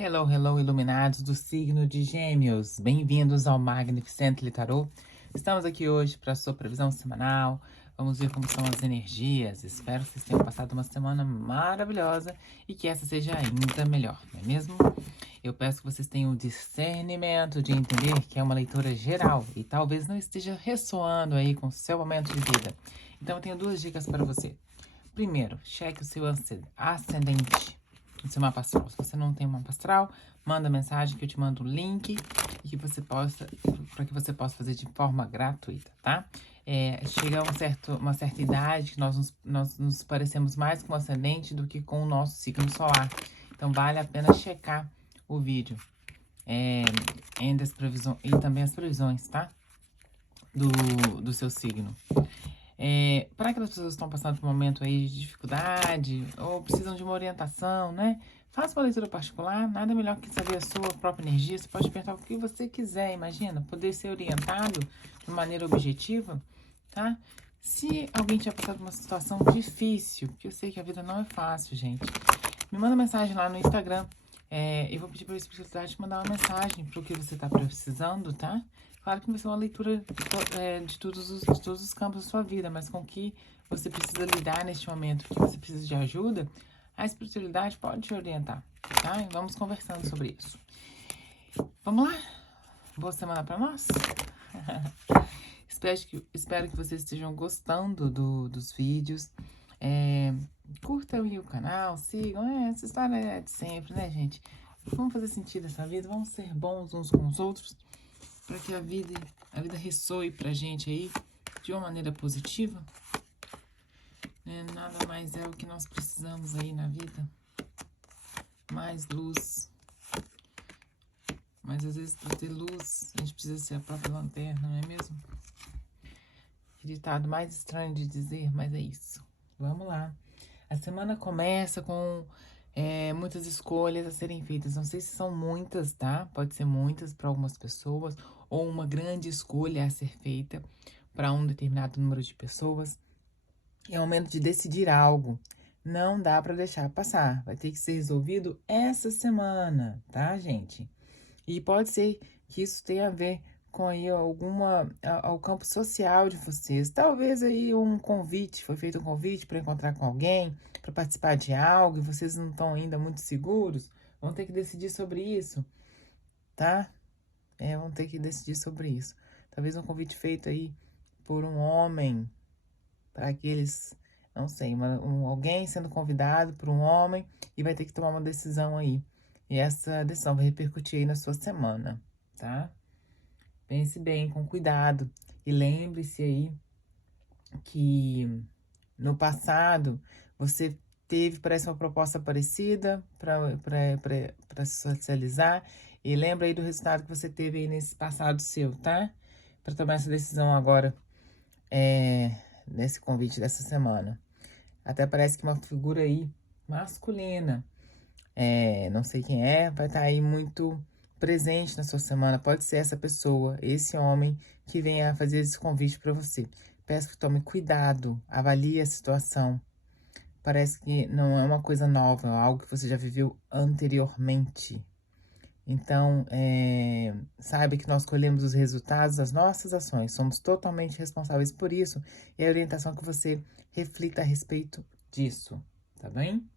Hello, hello, iluminados do signo de Gêmeos. Bem-vindos ao Magnificently Tarot. Estamos aqui hoje para a sua previsão semanal. Vamos ver como são as energias. Espero que vocês tenham passado uma semana maravilhosa e que essa seja ainda melhor, não é mesmo? Eu peço que vocês tenham o discernimento de entender que é uma leitura geral e talvez não esteja ressoando aí com o seu momento de vida. Então eu tenho duas dicas para você. Primeiro, cheque o seu ascendente no seu mapa astral. Se você não tem um mapa astral, manda mensagem que eu te mando o link e que você possa, para que você possa fazer de forma gratuita, tá? Chega a uma certa idade que nós nos parecemos mais com o ascendente do que com o nosso signo solar. Então vale a pena checar o vídeo. E também as previsões, tá? Do seu signo. Para aquelas pessoas que estão passando por um momento aí de dificuldade ou precisam de uma orientação, né? Faça uma leitura particular, nada melhor que saber a sua própria energia. Você pode perguntar o que você quiser, imagina, poder ser orientado de maneira objetiva, tá? Se alguém tiver passado por uma situação difícil, porque eu sei que a vida não é fácil, gente, me manda mensagem lá no Instagram. Eu vou pedir para a espiritualidade te mandar uma mensagem para o que você está precisando, tá? Claro que vai ser uma leitura de todos os campos da sua vida, mas com que você precisa lidar neste momento, que você precisa de ajuda, a espiritualidade pode te orientar, tá? E vamos conversando sobre isso. Vamos lá? Boa semana para nós? Espero que vocês estejam gostando dos vídeos. Curtam aí o canal, sigam. Essa história é de sempre, né, gente? Vamos fazer sentido essa vida, vamos ser bons uns com os outros, para que a vida ressoe pra gente aí de uma maneira positiva. Nada mais é o que nós precisamos aí na vida. Mais luz. Mas às vezes, para ter luz, a gente precisa ser a própria lanterna, não é mesmo? Que ditado mais estranho de dizer, mas é isso. Vamos lá. A semana começa com muitas escolhas a serem feitas. Não sei se são muitas, tá? Pode ser muitas para algumas pessoas, ou uma grande escolha a ser feita para um determinado número de pessoas. É o momento de decidir algo. Não dá para deixar passar. Vai ter que ser resolvido essa semana, tá, gente? E pode ser que isso tenha a ver com aí ao campo social de vocês. Talvez aí foi feito um convite para encontrar com alguém, para participar de algo, e vocês não estão ainda muito seguros. Vão ter que decidir sobre isso, tá? Vão ter que decidir sobre isso. Talvez um convite feito aí por um homem, para aqueles, não sei, alguém sendo convidado por um homem e vai ter que tomar uma decisão aí. E essa decisão vai repercutir aí na sua semana, tá? Pense bem, com cuidado. E lembre-se aí que no passado você parece uma proposta parecida para se socializar. E lembra aí do resultado que você teve aí nesse passado seu, tá? Para tomar essa decisão agora, nesse convite dessa semana. Até parece que uma figura aí masculina, não sei quem vai estar aí muito presente na sua semana. Pode ser essa pessoa, esse homem que venha fazer esse convite para você. Peço que tome cuidado, avalie a situação. Parece que não é uma coisa nova, é algo que você já viveu anteriormente. Então, saiba que nós colhemos os resultados das nossas ações, somos totalmente responsáveis por isso, e a orientação é que você reflita a respeito disso, tá bem?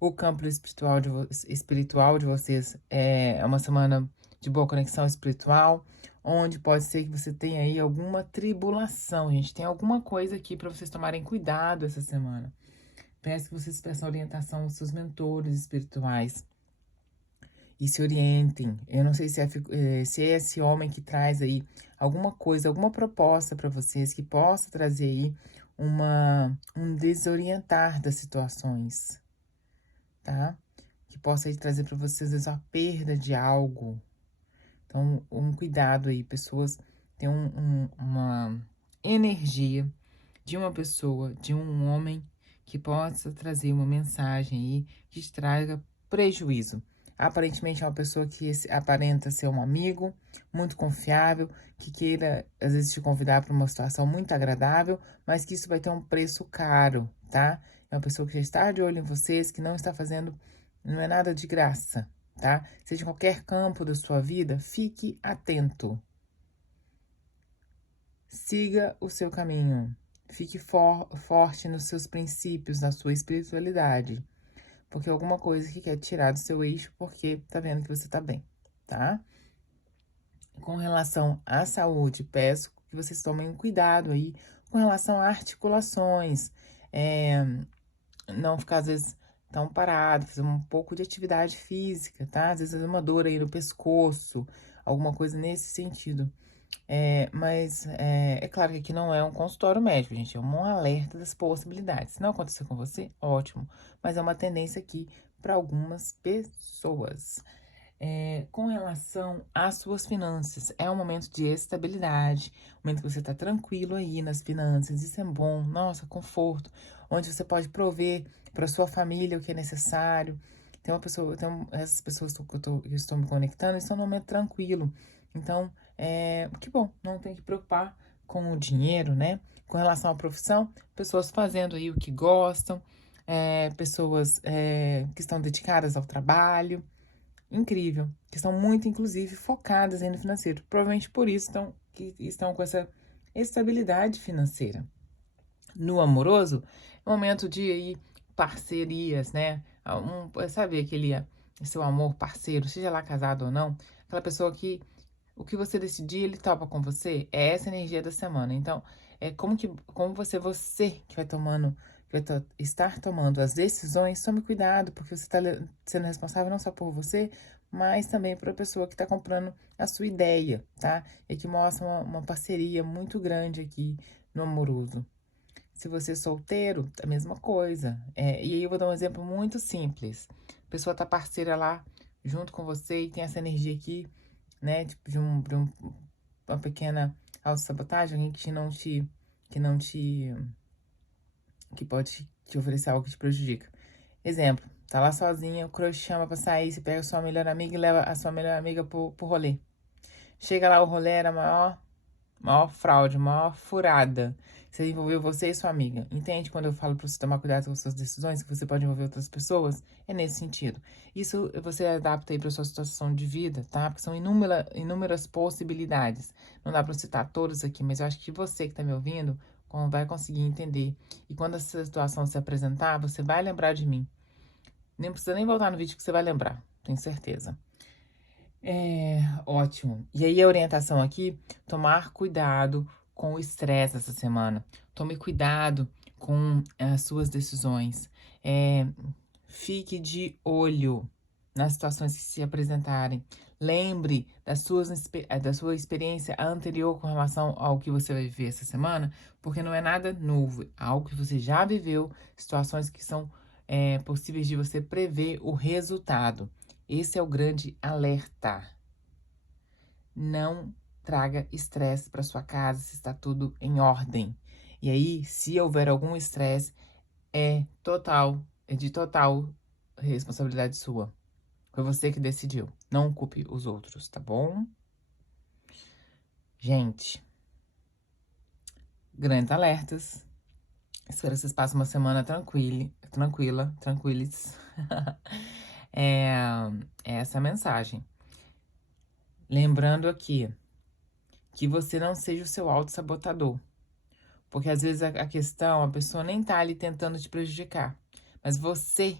O campo espiritual de vocês é uma semana de boa conexão espiritual, onde pode ser que você tenha aí alguma tribulação, gente. Tem alguma coisa aqui para vocês tomarem cuidado essa semana. Peço que vocês peçam orientação aos seus mentores espirituais e se orientem. Eu não sei se é esse homem que traz aí alguma coisa, alguma proposta para vocês que possa trazer aí um desorientar das situações, tá? Que possa aí trazer para vocês, às vezes, a perda de algo. Então, um cuidado aí, pessoas têm uma energia de uma pessoa, de um homem que possa trazer uma mensagem aí que te traga prejuízo. Aparentemente é uma pessoa que aparenta ser um amigo, muito confiável, que queira, às vezes, te convidar para uma situação muito agradável, mas que isso vai ter um preço caro, tá? É uma pessoa que já está de olho em vocês, que não está fazendo não é nada de graça, tá? Seja em qualquer campo da sua vida, fique atento. Siga o seu caminho. Fique forte nos seus princípios, na sua espiritualidade. Porque alguma coisa que quer tirar do seu eixo, porque tá vendo que você tá bem, tá? Com relação à saúde, peço que vocês tomem um cuidado aí com relação a articulações. Não ficar, às vezes, tão parado, fazer um pouco de atividade física, tá? Às vezes uma dor aí no pescoço, alguma coisa nesse sentido. Mas é claro que aqui não é um consultório médico, gente, é um alerta das possibilidades. Se não acontecer com você, ótimo, mas é uma tendência aqui para algumas pessoas. Com relação às suas finanças, é um momento de estabilidade, um momento que você está tranquilo aí nas finanças, isso é bom, nossa, conforto, onde você pode prover para sua família o que é necessário. Tem uma pessoa, essas pessoas que estão me conectando, estão num momento tranquilo. Então, que bom, não tem que preocupar com o dinheiro, né? Com relação à profissão, pessoas fazendo aí o que gostam, pessoas que estão dedicadas ao trabalho. Incrível, que estão muito, inclusive, focadas aí no financeiro. Provavelmente por isso estão com essa estabilidade financeira. No amoroso, é momento de aí, parcerias, né? Sabe aquele seu amor parceiro, seja lá casado ou não, aquela pessoa que o que você decidir, ele topa com você. É essa energia da semana. Então, como você que vai tomando, estar tomando as decisões, tome cuidado, porque você está sendo responsável não só por você, mas também por a pessoa que está comprando a sua ideia, tá? E que mostra uma parceria muito grande aqui no amoroso. Se você é solteiro, a mesma coisa. E aí eu vou dar um exemplo muito simples. A pessoa tá parceira lá junto com você e tem essa energia aqui, né? Tipo, uma pequena autossabotagem, alguém que não te, que pode te oferecer algo que te prejudica. Exemplo, tá lá sozinha, o crush chama pra sair, você pega a sua melhor amiga e leva a sua melhor amiga pro rolê. Chega lá, o rolê era maior fraude, maior furada. Você envolveu você e sua amiga. Entende quando eu falo para você tomar cuidado com suas decisões, que você pode envolver outras pessoas? É nesse sentido. Isso você adapta aí para sua situação de vida, tá? Porque são inúmeras possibilidades. Não dá para citar todas aqui, mas eu acho que você que está me ouvindo vai conseguir entender. E quando essa situação se apresentar, você vai lembrar de mim. Nem precisa nem voltar no vídeo que você vai lembrar, tenho certeza. Ótimo. E aí a orientação aqui, tomar cuidado com o estresse essa semana. Tome cuidado com as suas decisões. Fique de olho nas situações que se apresentarem. Lembre da sua experiência anterior com relação ao que você vai viver essa semana, porque não é nada novo, é algo que você já viveu, situações que são possíveis de você prever o resultado. Esse é o grande alerta. Não traga estresse para sua casa se está tudo em ordem. E aí, se houver algum estresse, é de total responsabilidade sua. Foi você que decidiu. Não culpe os outros, tá bom? Gente, grandes alertas. Espero que vocês passem uma semana tranquilos. É essa a mensagem. Lembrando aqui que você não seja o seu autossabotador. Porque às vezes a questão, a pessoa nem tá ali tentando te prejudicar. Mas você,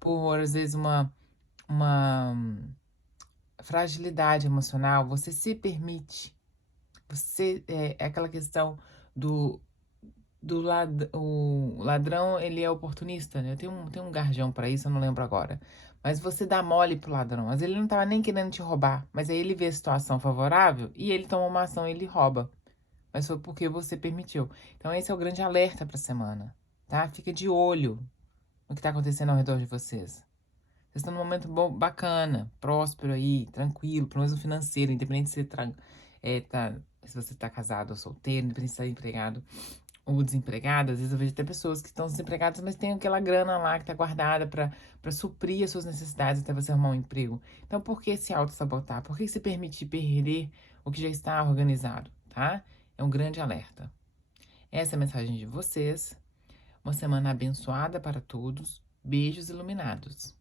por às vezes uma fragilidade emocional, você se permite. Você é aquela questão do o ladrão, ele é oportunista, né? Tem um garjão pra isso, eu não lembro agora. Mas você dá mole pro ladrão. Mas ele não tava nem querendo te roubar. Mas aí ele vê a situação favorável e ele toma uma ação e ele rouba. Mas foi porque você permitiu. Então esse é o grande alerta pra semana, tá? Fica de olho no que tá acontecendo ao redor de vocês. Vocês estão num momento bom, bacana, próspero aí, tranquilo, pelo menos no financeiro, independente se você tá casado ou solteiro, independente se tá empregado ou desempregado. Às vezes eu vejo até pessoas que estão desempregadas, mas tem aquela grana lá que tá guardada pra suprir as suas necessidades até você arrumar um emprego. Então por que se auto-sabotar? Por que se permitir perder o que já está organizado, tá? É um grande alerta. Essa é a mensagem de vocês. Uma semana abençoada para todos. Beijos iluminados.